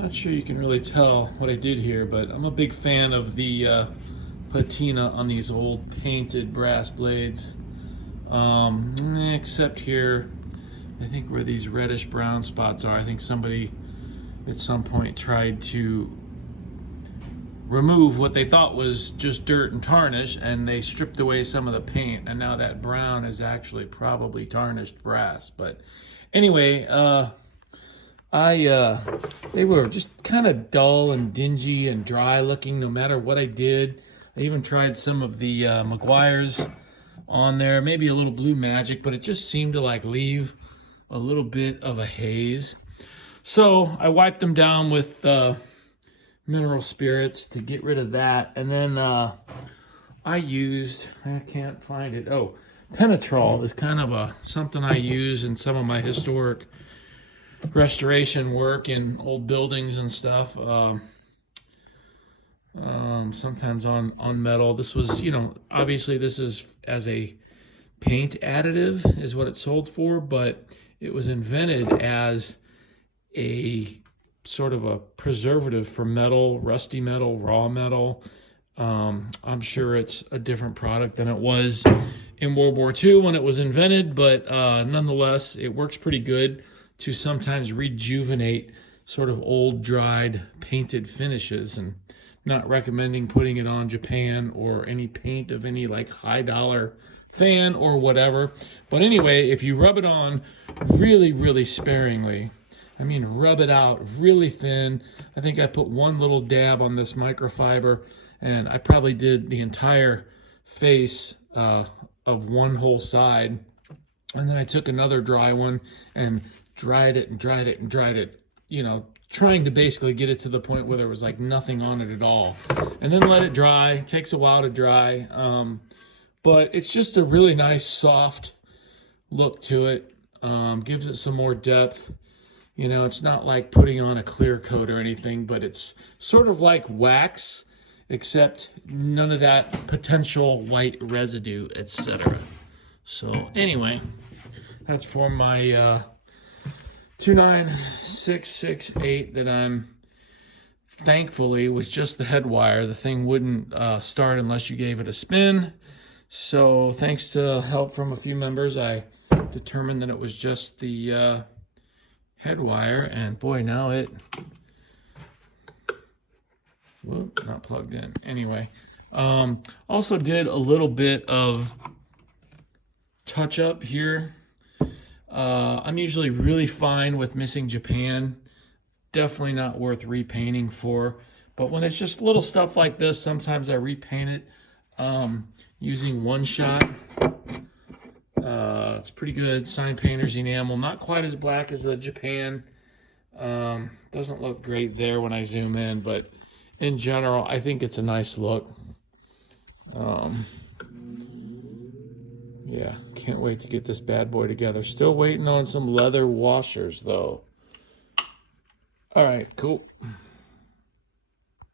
Not sure you can really tell what I did here, but I'm a big fan of the patina on these old painted brass blades. Except here, I think where these reddish brown spots are, I think somebody at some point tried to remove what they thought was just dirt and tarnish, and they stripped away some of the paint, and now that brown is actually probably tarnished brass. But anyway, they were just kind of dull and dingy and dry looking no matter what I did. I even tried some of the Meguiar's on there, maybe a little Blue Magic, but it just seemed to like leave a little bit of a haze. So I wiped them down with mineral spirits to get rid of that, and then I used, I can't find it, oh, Penetrol is kind of something I use in some of my historic restoration work in old buildings and stuff, sometimes on metal. This was, you know, obviously this is as a paint additive is what it's sold for, but it was invented as a sort of a preservative for metal, rusty metal, raw metal. I'm sure it's a different product than it was in World War II when it was invented, but nonetheless, it works pretty good to sometimes rejuvenate sort of old, dried, painted finishes. And not recommending putting it on Japan or any paint of any like high dollar fan or whatever. But anyway, if you rub it on really, really sparingly, I mean, rub it out really thin. I think I put one little dab on this microfiber, and I probably did the entire face of one whole side. And then I took another dry one and dried it and dried it and dried it, you know, trying to basically get it to the point where there was like nothing on it at all. And then let it dry. It takes a while to dry. But it's just a really nice soft look to it. Gives it some more depth. You know, it's not like putting on a clear coat or anything, but it's sort of like wax, except none of that potential white residue, etc. So anyway, that's for my 29668 that I'm thankfully was just the head wire. The thing wouldn't start unless you gave it a spin. So thanks to help from a few members, I determined that it was just the head wire, and boy, now it, whoop, not plugged in. Anyway, also did a little bit of touch up here. I'm usually really fine with missing Japan. Definitely not worth repainting for. But when it's just little stuff like this, sometimes I repaint it using One Shot. It's pretty good. Sign Painter's enamel. Not quite as black as the Japan. Doesn't look great there when I zoom in, but in general, I think it's a nice look. Yeah, can't wait to get this bad boy together. Still waiting on some leather washers, though. All right, cool.